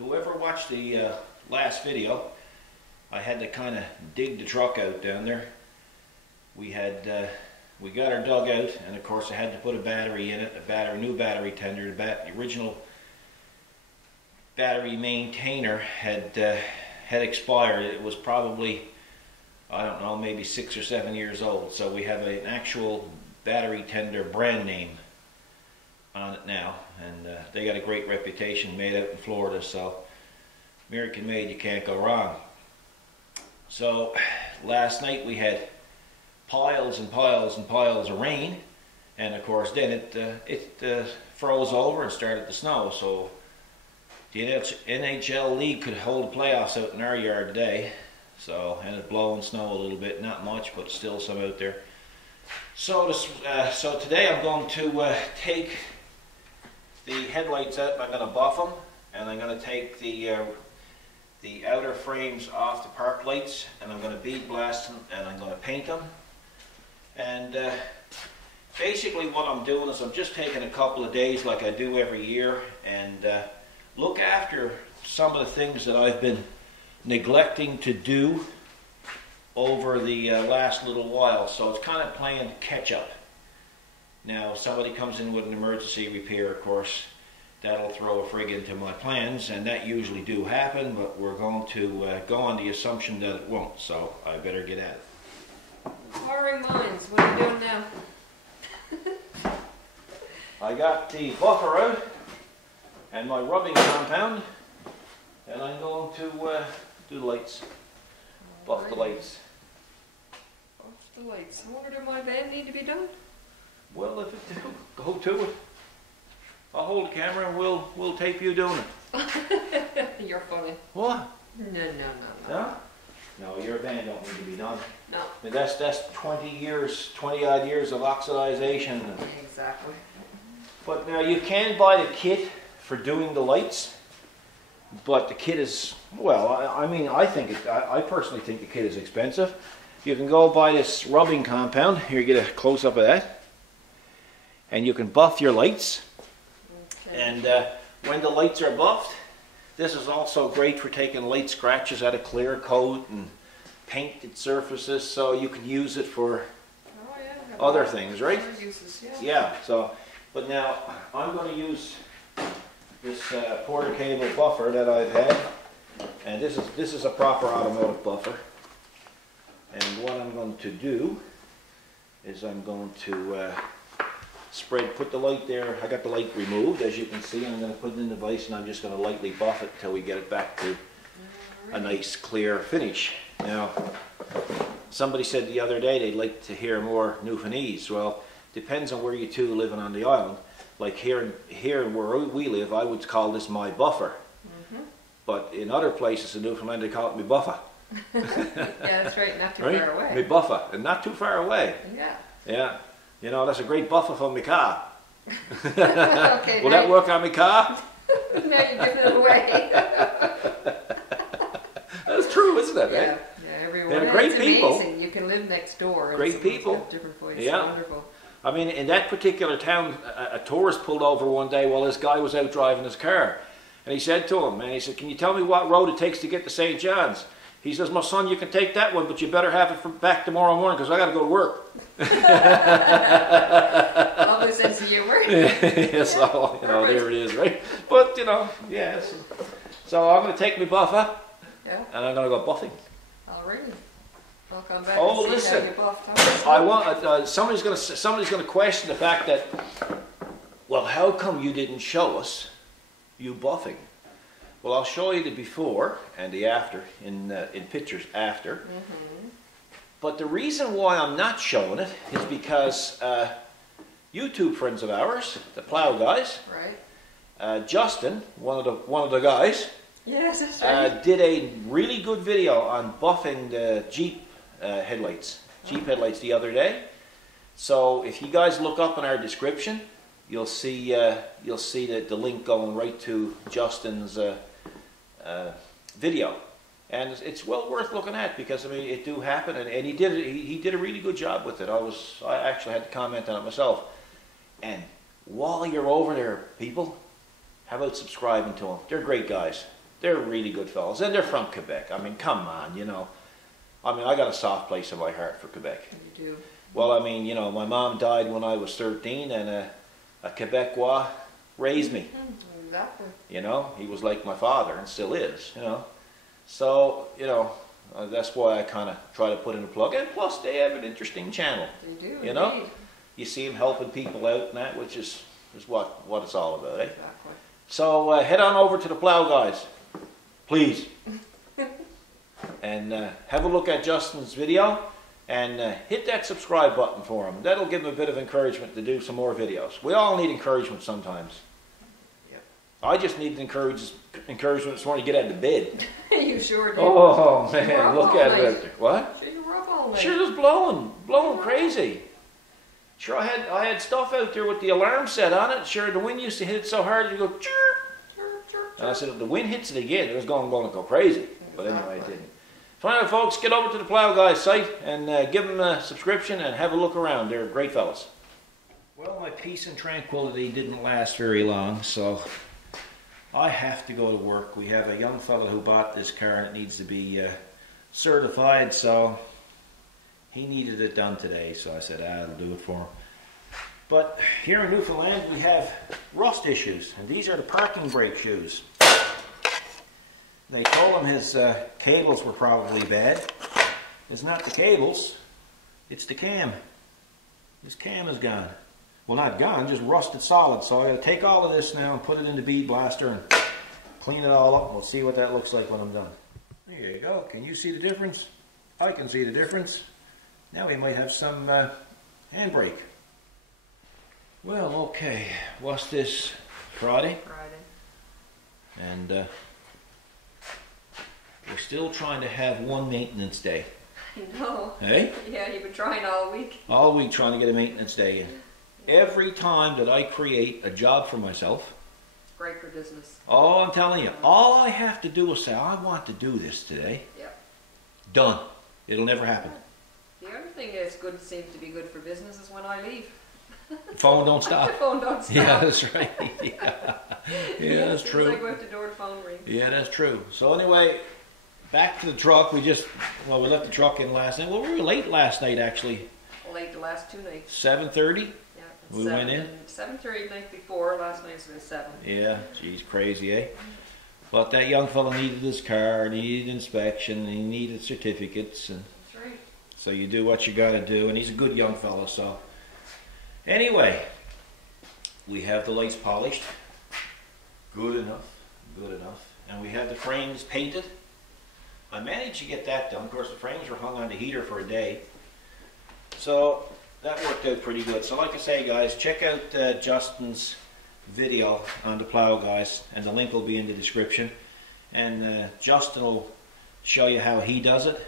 whoever watched the last video, I had to kind of dig the truck out down there. We got our dug out, and of course I had to put a battery in it, new battery tender. The original battery maintainer had expired. It was probably, I don't know, maybe 6 or 7 years old. So we have an actual battery tender brand name on it now, and they got a great reputation, made out in Florida, so American made, you can't go wrong. So last night we had piles and piles and piles of rain, and of course then it froze over and started to snow. So the NHL League could hold the playoffs out in our yard today. So, and it's blowing snow a little bit, not much, but still some out there. So today I'm going to take the headlights out, and I'm going to buff them, and I'm going to take the outer frames off the park lights, and I'm going to bead blast them, and I'm going to paint them. And basically what I'm doing is I'm just taking a couple of days like I do every year, and look after some of the things that I've been neglecting to do over the last little while. So it's kind of playing catch up. Now, if somebody comes in with an emergency repair, of course, that'll throw a frig into my plans, and that usually do happen, but we're going to go on the assumption that it won't, so I better get at it. Inquiring minds, what are you doing now? I got the buffer out and my rubbing compound, and I'm going to do the lights, buff the lights. Buff the lights. I wonder, do my van need to be done? Well, if it do, go to it. I'll hold the camera and we'll tape you doing it. You're funny. What? No. No, your van don't need to be done. No. I mean, that's 20 odd years of oxidization. Exactly. But now you can buy the kit for doing the lights, but the kit is, well, I personally think the kit is expensive. You can go buy this rubbing compound. Here, get a close up of that. And you can buff your lights. Okay. And when the lights are buffed, this is also great for taking light scratches out of clear coat and painted surfaces, so you can use it for other things, right? Other uses, yeah. Yeah, so, but now I'm going to use this Porter cable buffer that I've had, and this is a proper automotive buffer. And what I'm going to do is I'm going to put the light there. I got the light removed, as you can see. I'm going to put it in the vise, and I'm just going to lightly buff it until we get it back to a nice clear finish. Now, somebody said the other day they'd like to hear more Newfoundlandese. Well, depends on where you two living on the island. Like here where we live, I would call this my buffer. Mm-hmm. But in other places in Newfoundland, they call it me buffer. Yeah, that's right, not too far away. Me buffer, and not too far away. Yeah. Yeah. You know, that's a great buffer for my car. Okay, will that work on my car? Now you're giving it away. That's true, isn't it? Yeah, eh? yeah, everyone. They're great people. Amazing. You can live next door. Great people. Different voices. Yeah. Wonderful. I mean, in that particular town, a tourist pulled over one day while this guy was out driving his car. And he said to him, and he said, "Can you tell me what road it takes to get to St. John's?" He says, "My son, you can take that one, but you better have it back tomorrow morning because I got to go to work." All this sense of humor. Yeah, so, you know, there it is, right? But, you know, yes. So I'm going to take my buffer, yeah, and I'm going to go buffing. I'll ring you. I'll come back Oh, and see listen. how you buffed. I want somebody's going to question the fact that, well, how come you didn't show us you buffing? Well, I'll show you the before and the after in pictures after. Mm-hmm. But the reason why I'm not showing it is because YouTube friends of ours, the plow guys, right? Justin, one of the guys, yes, that's right, did a really good video on buffing the Jeep headlights, the other day. So if you guys look up in our description, you'll see the link going right to Justin's video, and it's well worth looking at because I mean it do happen, and he did a really good job with it. I actually had to comment on it myself. And while you're over there, people, how about subscribing to them? They're great guys. They're really good fellas, and they're from Quebec. I mean, come on, you know. I mean, I got a soft place in my heart for Quebec. You do. Well, I mean, you know, my mom died when I was 13, and a Quebecois raised me. Exactly. You know, he was like my father, and still is, you know. So, you know, that's why I kind of try to put in a plug. And plus, they have an interesting channel. They do, you know. indeed. You see them helping people out and that, which is what it's all about, eh? Exactly. So head on over to the Plow Guys, please. And have a look at Justin's video, and hit that subscribe button for him. That'll give him a bit of encouragement to do some more videos. We all need encouragement sometimes. Yep. I just need encouragement this morning to get out of bed. You sure do. Oh You were man, up look all at night. it. What? Sure, you were up all night. Sure, it was blowing crazy. Sure, I had stuff out there with the alarm set on it. Sure, the wind used to hit it so hard, you go chirp. Chirp, chirp, And I chirp. said, if the wind hits it again, it was going to go crazy. But anyway, it didn't. So anyway, folks, get over to the Plow Guys site and give them a subscription and have a look around. They're great fellas. Well, my peace and tranquility didn't last very long, so I have to go to work. We have a young fellow who bought this car and it needs to be certified, so he needed it done today, so I said, I'll do it for him. But here in Newfoundland, we have rust issues, and these are the parking brake shoes. They told him his cables were probably bad. It's not the cables, it's the cam. This cam is gone. Well, not gone, just rusted solid. So I got to take all of this now and put it in the bead blaster and clean it all up. We'll see what that looks like when I'm done. There you go. Can you see the difference? I can see the difference. Now we might have some handbrake. Well, okay. What's this? Friday? Friday. And we're still trying to have one maintenance day. I know. Hey? Yeah, you've been trying all week. All week trying to get a maintenance day in. Every time that I create a job for myself, It's great for business. oh, I'm telling you, all I have to do is say, I want to do this today. Yep. Done. It'll never happen. The other thing that's good, seems to be good for business, is when I leave. Phone don't The stop. phone don't stop. Yeah, that's right. Yeah, yeah, that's As soon as I true. go out the door, the phone rings. Yeah, that's true. So anyway, back to the truck. We left the truck in last night. Well, we were late last night, actually. Late the last 2 nights. 7:30. Yeah. We went in? 7:30 the night before. Last night was 7. Yeah, geez, crazy, eh? But that young fellow needed his car, and he needed inspection, and he needed certificates, and That's right. so you do what you got to do, and he's a good young fellow. So anyway, we have the lights polished, good enough, and we have the frames painted. I managed to get that done. Of course, the frames were hung on the heater for a day, so that worked out pretty good. So like I say, guys, check out Justin's video on the Plow Guys, and the link will be in the description. And Justin will show you how he does it.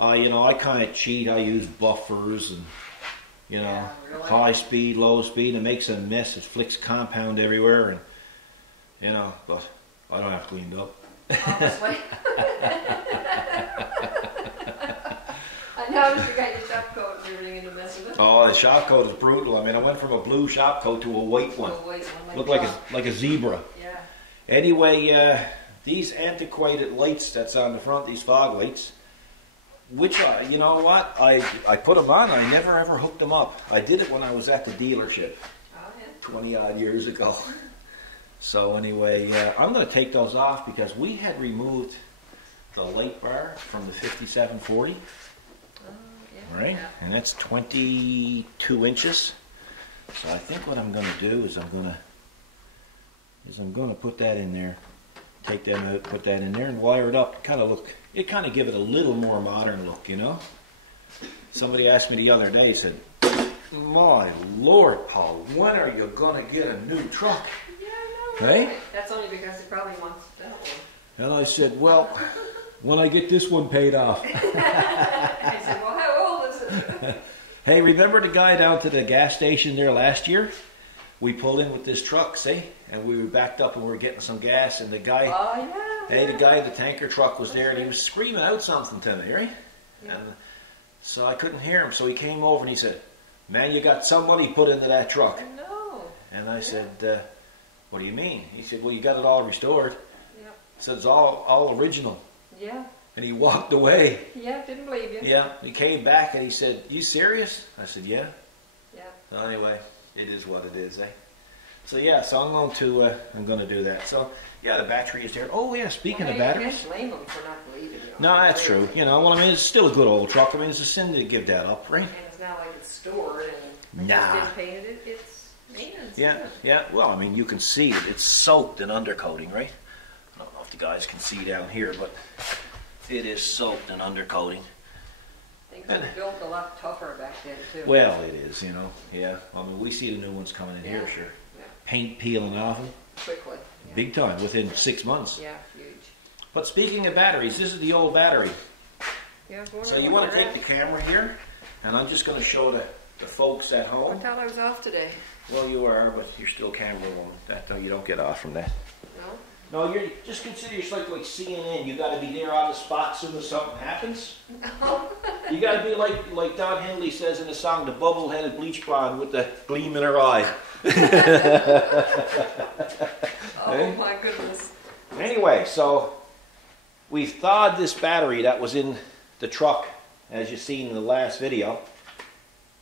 You know, I kind of cheat. I use buffers and, you know, Yeah, really? high speed, low speed. It makes a mess. It flicks compound everywhere, and you know, but I don't have to clean it up. Honestly. I noticed you got your top coat and everything in the mess of it. Oh, the shop coat is brutal. I mean, I went from a blue shop coat to a white one. Oh, wait, one Looked like like a zebra. Yeah. Anyway, these antiquated lights that's on the front, these fog lights, which you know what? I put them on. I never ever hooked them up. I did it when I was at the dealership Oh, yeah. 20 odd years ago. So anyway, I'm going to take those off because we had removed the light bar from the 5740. Oh, yeah. Right? Yeah. And that's 22 inches. So I think what I'm going to do is I'm going to put that in there, take that out, put that in there, and wire it up. Kind of give it a little more modern look, you know. Somebody asked me the other day, said, "My Lord, Paul, when are you going to get a new truck?" Yeah, I know. Hey? Right? That's only because he probably wants that one. And I said, "Well, when I get this one paid off." I said, well, how old is it? Hey, remember the guy down to the gas station there last year? We pulled in with this truck, see? And we were backed up and we were getting some gas, and the guy, Oh, yeah. the guy in the tanker truck was there, and he was screaming out something to me, right? Yeah. And so I couldn't hear him, so he came over and he said, "Man, you got some money put into that truck." I know. And I said, "What do you mean?" He said, "Well, you got it all restored." Yep. Said it's all original. Yeah. And he walked away. Yeah, didn't believe you. Yeah, he came back and he said, "You serious?" I said, "Yeah." Yeah. Well, anyway, it is what it is, eh? So yeah, so I'm going to do that. So yeah, the battery is there. Oh yeah, speaking of batteries. You can't blame them for not believing you. No, that's true. You know, well, I mean, it's still a good old truck. I mean, it's a sin to give that up, right? And it's not like it's stored and Nah. just didn't paint it. It's maintenance. Yeah, yeah. Well, I mean, you can see it. It's soaked in undercoating, right? I don't know if the guys can see down here, but it is soaked in undercoating. Things were built a lot tougher back then too. Well, it is, you know. Yeah. I mean, we see the new ones coming in here, sure. Yeah. Paint peeling off them. Quickly. Yeah. Big time, within 6 months. Yeah, huge. But speaking of batteries, this is the old battery. Yeah, So you want to take the camera here, and I'm just going to show the folks at I home. thought I was off today. Well, you are, but you're still camera one. That you don't get off from that. No? No, you're just consider yourself like CNN. You got to be there on the spot as soon as something happens. No. You got to be like Don Henley says in the song, the bubble-headed bleach blonde with the gleam in her eye. Oh my goodness. Anyway, so we've thawed this battery that was in the truck, as you've seen in the last video.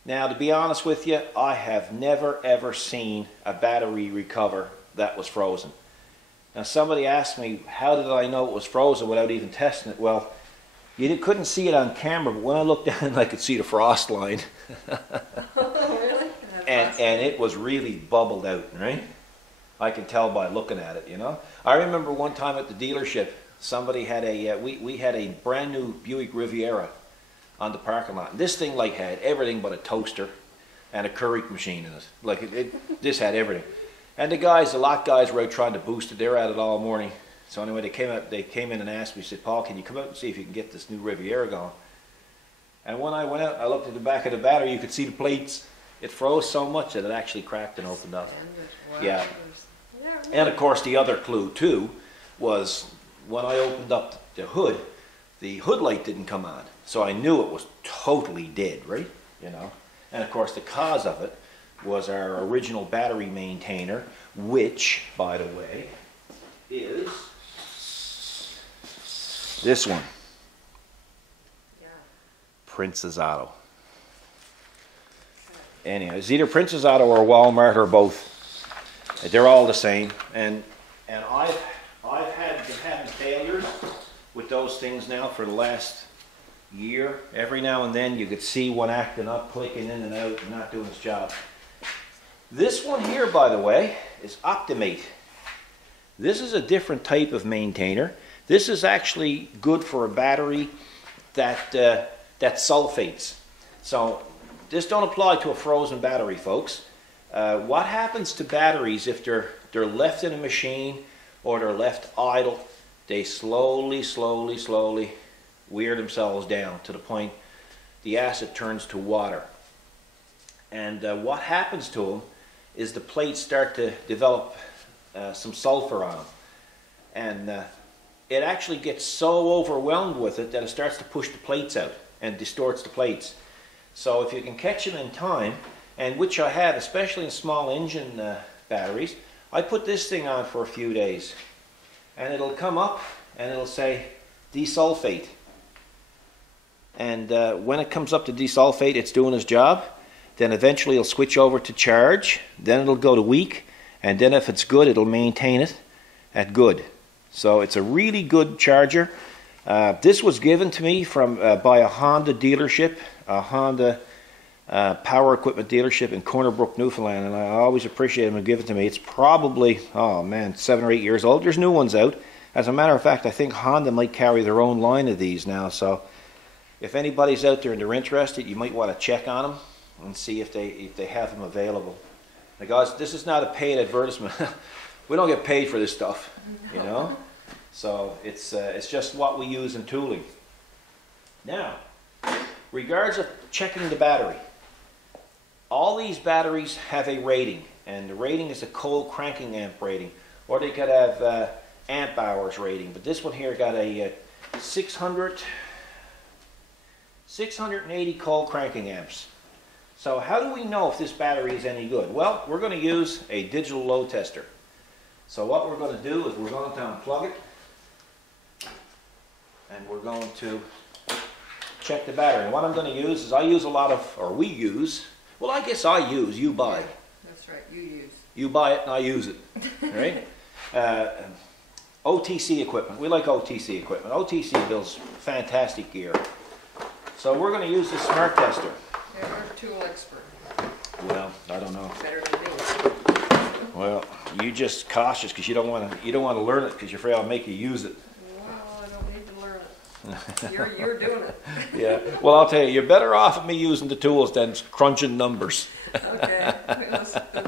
Now, to be honest with you, I have never ever seen a battery recover that was frozen. Now, somebody asked me, how did I know it was frozen without even testing it? Well, couldn't see it on camera, but when I looked down, I could see the frost line. Oh, really? And it was really bubbled out, right? I can tell by looking at it, you know. I remember one time at the dealership, somebody had we had a brand new Buick Riviera on the parking lot. And this thing like had everything but a toaster and a Keurig machine in it. Like this had everything. And the lot guys were out trying to boost it. They were at it all morning. So anyway, they came in and asked me, said, "Paul, can you come out and see if you can get this new Riviera going?" And when I went out, I looked at the back of the battery, you could see the plates. It froze so much that it actually cracked and opened up. Wow. Yeah. And of course the other clue too was when I opened up the hood light didn't come on. So I knew it was totally dead, right? You know. And of course the cause of it was our original battery maintainer, which, by the way, is this one. Yeah. Princess Auto. Anyway, it's either Princess Auto or Walmart or both. They're all the same. And I've been having failures with those things now for the last year. Every now and then you could see one acting up, clicking in and out, and not doing its job. This one here, by the way, is Optimate. This is a different type of maintainer. This is actually good for a battery that sulfates. So this don't apply to a frozen battery, folks. What happens to batteries if they're left in a machine or they're left idle? They slowly wear themselves down to the point the acid turns to water. And what happens to them is the plates start to develop some sulfur on them. And it actually gets so overwhelmed with it that it starts to push the plates out and distorts the plates. So if you can catch them in time, and which I have, especially in small engine batteries, I put this thing on for a few days. And it'll come up and it'll say desulfate. And when it comes up to desulfate, it's doing its job. Then eventually it'll switch over to charge. Then it'll go to weak. And then if it's good, it'll maintain it at good. So it's a really good charger. This was given to me from by a Honda dealership, a Honda power equipment dealership in Corner Brook, Newfoundland, and I always appreciate them and give it to me. It's probably, 7 or 8 years old. There's new ones out. As a matter of fact, I think Honda might carry their own line of these now. So if anybody's out there and they're interested, you might want to check on them and see if they have them available. Now guys, this is not a paid advertisement. We don't get paid for this stuff, you know. So it's just what we use in tooling. Now, regards of checking the battery, all these batteries have a rating, and the rating is a cold cranking amp rating, or they could have amp hours rating. But this one here got a 680 cold cranking amps. So how do we know if this battery is any good? Well, we're going to use a digital load tester. So what we're going to do is we're going to unplug it, and we're going to check the battery. And what I'm going to use is I use a lot of, or we use, well, I guess I use, you buy. That's right, you use. You buy it and I use it, right? OTC equipment. We like OTC equipment. OTC builds fantastic gear. So we're going to use the smart tester. Yeah, we're a tool expert. Well, I don't know. Better than me. Well, you just cautious because you don't want to learn it because you're afraid I'll make you use it. Well, I don't need to learn it. You're doing it. Yeah. Well, I'll tell you, you're better off at me using the tools than crunching numbers. Okay.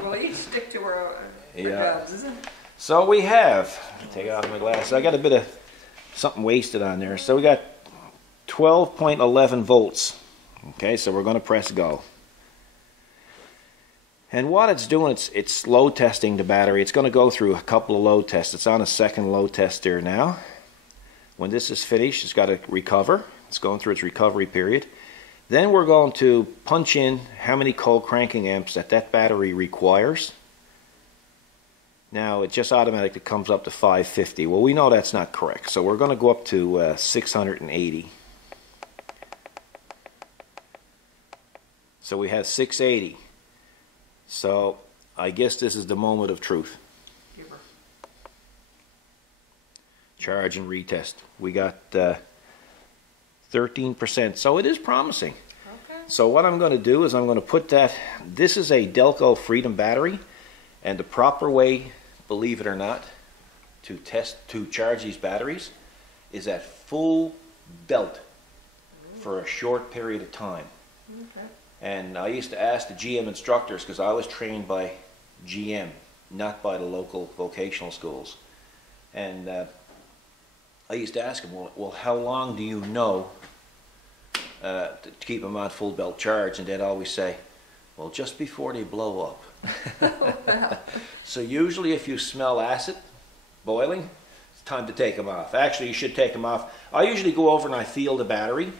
We'll each stick to our jobs, isn't it? So we have, take off my glasses, I got a bit of something wasted on there. So we got 12.11 volts. Okay, so we're going to press go. And what it's doing, it's load testing the battery. It's going to go through a couple of load tests. It's on a second load test there now. When this is finished, it's got to recover. It's going through its recovery period. Then we're going to punch in how many cold cranking amps that battery requires. Now, it just automatically comes up to 550. Well, we know that's not correct, so we're going to go up to 680. So we have 680. So I guess this is the moment of truth. Charge and retest. We got 13%, so it is promising. Okay. So what I'm going to do is I'm going to put that, this is a Delco Freedom battery, and the proper way, believe it or not, to charge these batteries is at full belt for a short period of time. Okay. And I used to ask the GM instructors, because I was trained by GM, not by the local vocational schools. And I used to ask them, well, how long do you know to keep them on full belt charge? And they'd always say, well, just before they blow up. So usually if you smell acid boiling, it's time to take them off. Actually, you should take them off. I usually go over and I feel the battery.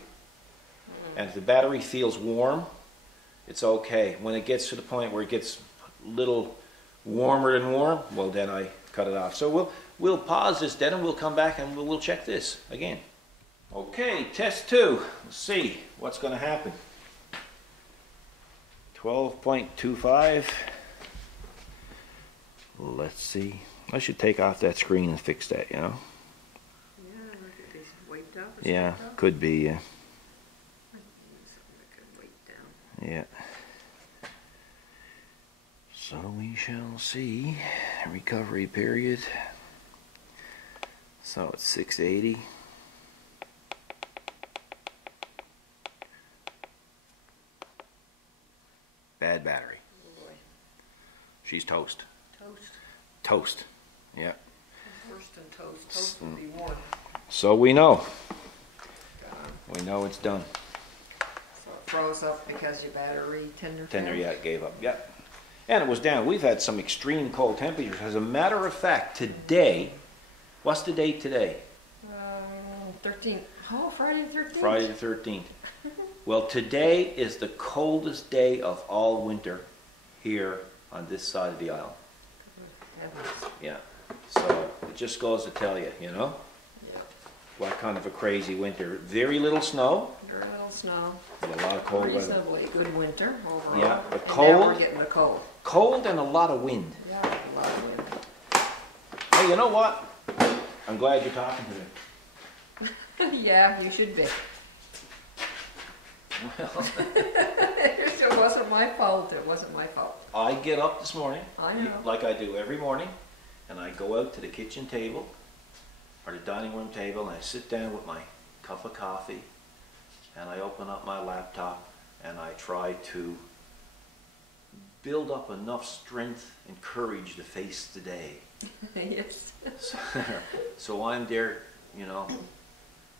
And if the battery feels warm, it's okay. When it gets to the point where it gets a little warmer than warm, well, then I cut it off. So we'll pause this then and we'll come back and we'll check this again. Okay, test 2. Let's see what's going to happen. 12.25. Let's see. I should take off that screen and fix that, you know? Yeah, look at these wiped up. Yeah, could be, yeah. Yeah. So we shall see. Recovery period. So it's 680. Bad battery. Oh boy. She's toast. Toast. Toast. Yeah. First and toast. Toast will be warm. So we know. We know it's done. So it froze up because your battery tender Tender, failed? yeah, it gave up. Yeah. And it was down. We've had some extreme cold temperatures. As a matter of fact, today, what's the date today? 13th. Oh, Friday the 13th? Friday the 13th. Well, today is the coldest day of all winter here on this side of the aisle. Heavens. Yeah. So it just goes to tell you, you know, Yeah. what kind of a crazy winter. Very little snow, Very little snow. and a lot of cold weather. Reasonably good winter overall. Yeah, but And cold. now we're getting the cold. Cold and a lot of wind. Yeah, a lot of wind. Hey, you know what? I'm glad you're talking to me. Yeah, you should be. Well, It wasn't my fault. It wasn't my fault. I get up this morning, I know. like I do every morning, and I go out to the kitchen table or the dining room table, and I sit down with my cup of coffee, and I open up my laptop, and I try to build up enough strength and courage to face the day. Yes. So I'm there, you know,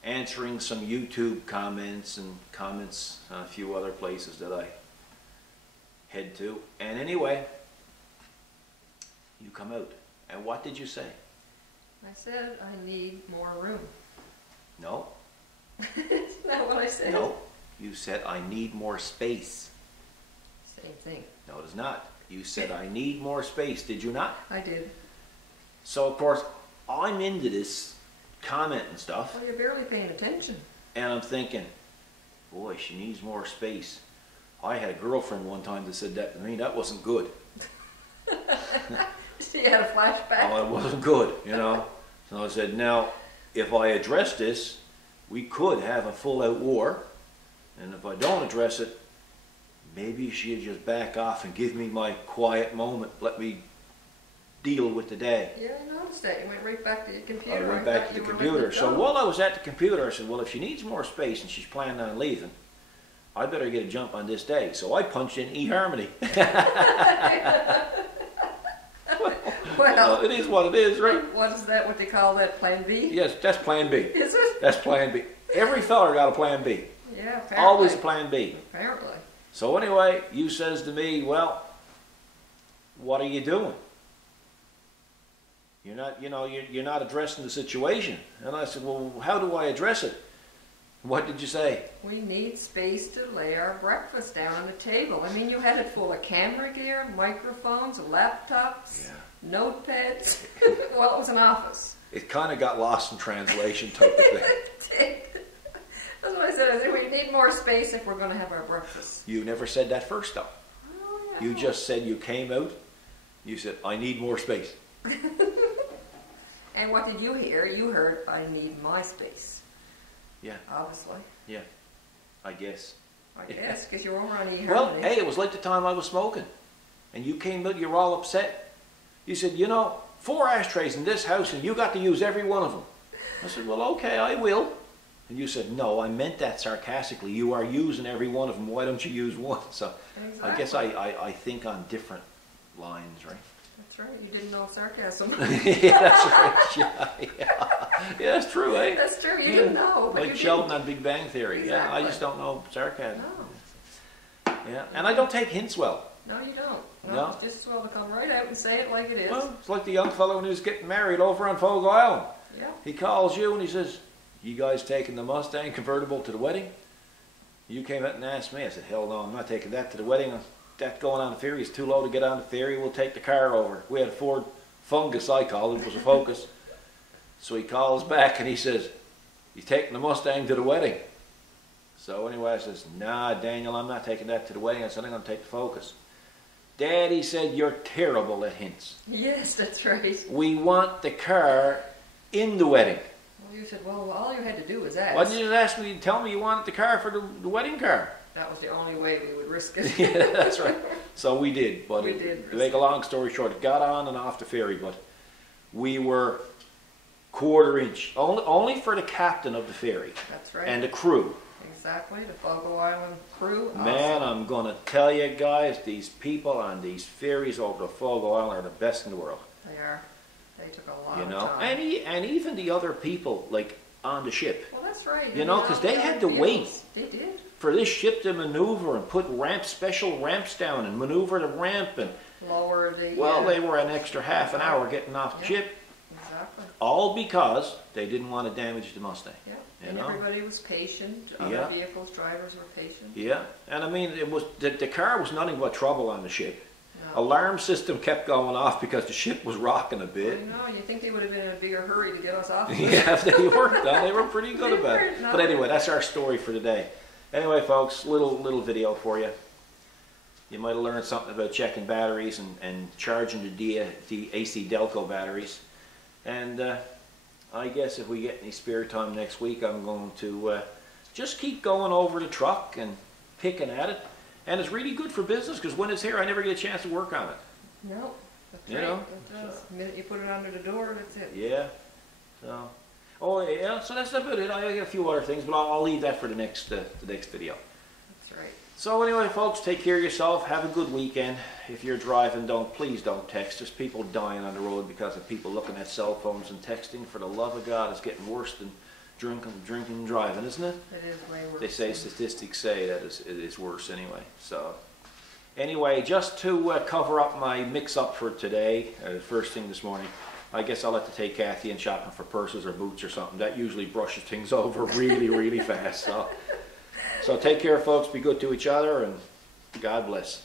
answering some YouTube comments and comments on a few other places that I head to. And anyway, you come out. And what did you say? I said I need more room. No. Isn't that what I said? No. You said I need more space. Same thing. No, it is not. You said I need more space. Did you not? I did. So of course, I'm into this commenting stuff. Well, you're barely paying attention. And I'm thinking, boy, she needs more space. I had a girlfriend one time that said that to me. That wasn't good. She had a flashback. Oh, it wasn't good, you know. So I said, now, if I address this, we could have a full-out war. And if I don't address it, maybe she'd just back off and give me my quiet moment. Let me deal with the day. Yeah, I noticed that. You went right back to your computer. I went back to the computer. So while I was at the computer, I said, well, if she needs more space and she's planning on leaving, I better get a jump on this day. So I punched in eHarmony. Well, it is what it is, right? What is that, what they call that, Plan B? Yes, that's Plan B. Is it? That's Plan B. Every feller got a Plan B. Yeah, apparently. Always a Plan B. Apparently. So anyway, you says to me, well, what are you doing? You're not, you're not addressing the situation. And I said, well, how do I address it? What did you say? We need space to lay our breakfast down on the table. I mean, you had it full of camera gear, microphones, laptops, notepads. Well, it was an office. It kind of got lost in translation type of thing. That's what I said. I said, we need more space if we're going to have our breakfast. You never said that first, though. Oh, yeah. You just said you came out, you said, I need more space. And what did you hear? You heard, I need my space. Yeah. Obviously. Yeah, I guess. I guess, because you were over on eHarmony. Well, hey, it was like the time I was smoking. And you came out, you were all upset. You said, 4 ashtrays in this house and you got to use every one of them. I said, well, okay, I will. And you said, no, I meant that sarcastically. You are using every one of them. Why don't you use one? So Exactly. I guess I think on different lines, right? That's right. You didn't know sarcasm. Yeah, that's right. Yeah, that's true, eh? That's true. You didn't know. But Like you Sheldon didn't. on Big Bang Theory. Yeah, I Exactly. just don't know sarcasm. No. Yeah, and I don't take hints well. No, you don't. No. It's just as well to come right out and say it like it is. Well, it's like the young fellow when he was getting married over on Fogo Island. Yeah. He calls you and he says, you guys taking the Mustang convertible to the wedding? You came out and asked me. I said, hell no, I'm not taking that to the wedding. That going on the ferry is too low to get on the ferry. We'll take the car over. We had a Ford Fungus, I called it. It was a Focus. So he calls back and he says, you taking the Mustang to the wedding? So anyway, I says, nah, Daniel, I'm not taking that to the wedding. I said, I'm going to take the Focus. Daddy said, you're terrible at hints. Yes, that's right. We want the car in the wedding. Well, you said, well, all you had to do was ask. Why didn't you just ask me, tell me you wanted the car for the wedding car? That was the only way we would risk it. Yeah, that's right. So we did. But We did to make a long story short, it got on and off the ferry, but we were 1/4 inch, only for the captain of the ferry That's right. and the crew. Exactly, the Fogo Island crew. Man, awesome. I'm going to tell you guys, these people on these ferries over the Fogo Island are the best in the world. They are. They took a lot You of know, time. and even the other people, like, on the ship. Well, that's right. You know, 'cause they had to wait. They did. For this ship to maneuver and put special ramps down and maneuver the ramp and, Lower the... well, they were an extra half an hour getting off the Yeah. ship. Exactly. All because they didn't want to damage the Mustang. Yeah. You And know? everybody was patient. Other Yeah. vehicles, drivers were patient. Yeah, and I mean, it was the car was nothing but trouble on the ship. No. Alarm system kept going off because the ship was rocking a I bit. know, you think they would have been in a bigger hurry to get us off? Yeah, they worked on. They were pretty good They about were it. not. But anyway, that's our story for today. Anyway, folks, little video for you. You might have learned something about checking batteries and charging the AC Delco batteries. And I guess if we get any spare time next week, I'm going to just keep going over the truck and picking at it. And it's really good for business because when it's here, I never get a chance to work on it. No, that's You right. know? It does. The minute you put it under the door, that's it. Yeah. So, oh yeah. So that's about it. I got a few other things, but I'll leave that for the next video. That's right. So anyway, folks, take care of yourself. Have a good weekend. If you're driving, please don't text. There's people dying on the road because of people looking at cell phones and texting. For the love of God, it's getting worse than drinking and driving, isn't it? It is way worse. They say statistics say that it is worse anyway. So anyway, just to cover up my mix-up for today, first thing this morning, I guess I'll have to take Kathy in shopping for purses or boots or something. That usually brushes things over really fast. So take care, folks. Be good to each other, and God bless.